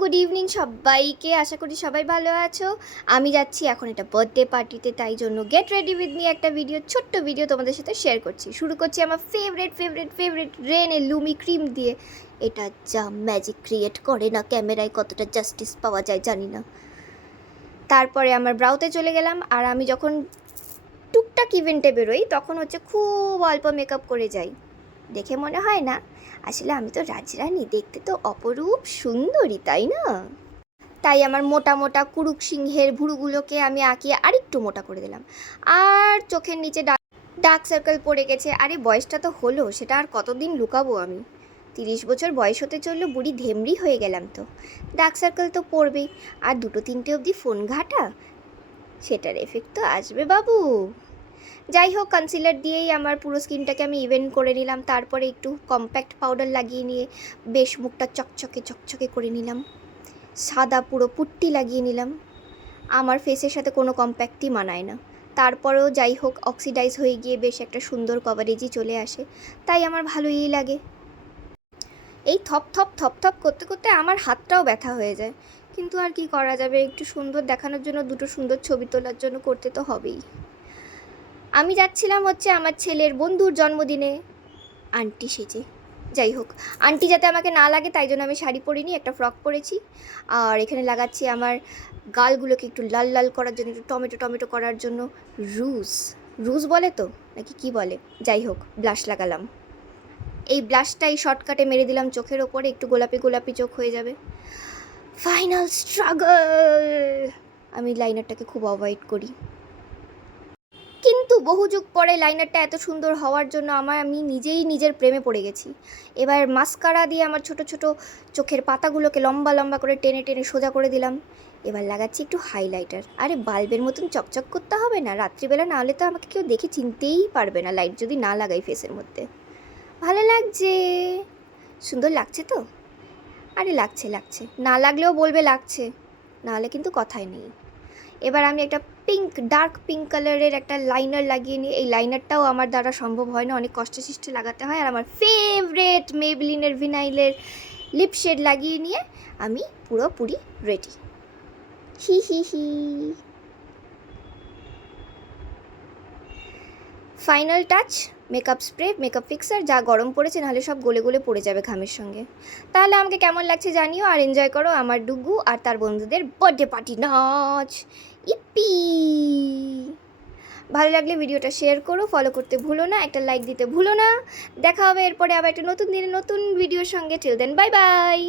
Good evening সবাইকে। আশা করি সবাই ভালো আছো। আমি যাচ্ছি এখন একটা বার্থডে পার্টিতে, তাই জন্য গেট রেডি উইথ মি একটা ছোট্ট ভিডিও তোমাদের সাথে শেয়ার করছি। শুরু করছি আমার ফেভারিট রেনে লুমি ক্রিম দিয়ে। এটা যা ম্যাজিক ক্রিয়েট করে না, ক্যামেরায় কতটা জাস্টিস পাওয়া যায় জানি না। তারপরে আমার ব্রাউতে চলে গেলাম, আর আমি যখন টুকটাক ইভেন্টে বেরোই তখন খুব অল্প মেকআপ করে যাই। দেখে মনে হয় না, আসলে আমি তো রাজরানী, দেখতে তো অপরূপ সুন্দরী, তাই না? তাই আমার মোটা মোটা কুরুক সিংহের ভুরুগুলোকে আমি আঁকিয়ে আরেকটু মোটা করে দিলাম। আর চোখের নিচে ডার্ক সার্কেল পড়ে গেছে। আরে বয়সটা তো হলো, সেটা আর কতদিন লুকাবো আমি? 30 বছর বয়স হতে চললো, বুড়ি ধেমড়ি হয়ে গেলাম তো। ডার্ক সার্কেল তো পড়বেই, আর 2-3টে অবধি ফোন ঘাটা, সেটার এফেক্ট তো আসবে বাবু। যাই হোক, কনসিলার দিয়েই আমার পুরো স্কিনটাকে আমি ইভেন করে নিলাম। তারপরে একটু কম্প্যাক্ট পাউডার লাগিয়ে নিয়ে বেশ মুখটা চকচকে করে নিলাম। সাদা পুরো পুট্টি লাগিয়ে নিলাম। আমার ফেসের সাথে কোনো কম্প্যাক্টই মানায় না, তারপরেও যাই হোক অক্সিডাইজ হয়ে গিয়ে বেশ একটা সুন্দর কভারেজই চলে আসে, তাই আমার ভালোই লাগে। এই থপ করতে করতে আমার হাতটাও ব্যথা হয়ে যায়, কিন্তু আর কি করা যাবে, একটু সুন্দর দেখানোর জন্য, দুটো সুন্দর ছবি তোলার জন্য করতে তো হবেই। আমি যাচ্ছিলাম আমার ছেলের বন্ধুর জন্মদিনে আন্টি সেজে। যাই হোক, আন্টি যাতে আমাকে না লাগে তাই জন্য আমি শাড়ি পরিনি, একটা ফ্রক পরেছি। আর এখানে লাগাচ্ছি আমার গালগুলোকে একটু লাল লাল করার জন্য, একটু টমেটো করার জন্য রুজ বলে তো নাকি কি বলে, যাই হোক ব্লাশ লাগালাম। এই ব্লাশটাই শর্টকাটে মেরে দিলাম চোখের ওপরে, একটু গোলাপি চোখ হয়ে যাবে। Final struggle. আমি লাইনারটাকে খুব অ্যাভয়েড করি, কিন্তু বহু যুগ পরে লাইনারটা এত সুন্দর হওয়ার জন্য আমি নিজেই নিজের প্রেমে পড়ে গেছি। এবার মাস্কারা দিয়ে আমার ছোট চোখের পাতাগুলোকে লম্বা করে টেনে সোজা করে দিলাম। এবার লাগাচ্ছি একটু হাইলাইটার। আরে বাল্বের মতন চকচক করতে হবে না, রাত্রিবেলা না হলে তো আমাকে কেউ দেখে চিনতেই পারবে না, লাইট যদি না লাগাই ফেসের মধ্যে। ভালো লাগছে, সুন্দর লাগছে তো? আরে লাগছে, না লাগলেও বলবে লাগছে, নাহলে কিন্তু কথাই নেই। এবার আমি একটা ডার্ক পিঙ্ক কালারের একটা লাইনার লাগিয়ে নিই। এই লাইনারটাও আমার দ্বারা সম্ভব হয় না, অনেক কষ্টে লাগাতে হয়। আর আমার ফেভারিট মেবলিনের ভিনাইলের লিপ শেড লাগিয়ে নিয়ে আমি পুরোপুরি রেডি। হি final touch, makeup spray, makeup fixer, যা গরম পড়েছে, নাহলে সব গলে পড়ে যাবে ঘামের সঙ্গে। তাহলে আমাকে কেমন লাগছে জানিও, আর এনজয় করো আমার ডুগু আর তার বন্ধুদের বার্থডে পার্টি নাচ। ইপি! ভালো লাগলে ভিডিওটা শেয়ার করো, ফলো করতে ভুলো না, একটা লাইক দিতে ভুলো না। দেখা হবে এরপরে আবার একটা নতুন দিনে নতুন ভিডিওর সঙ্গে। Till then bye by.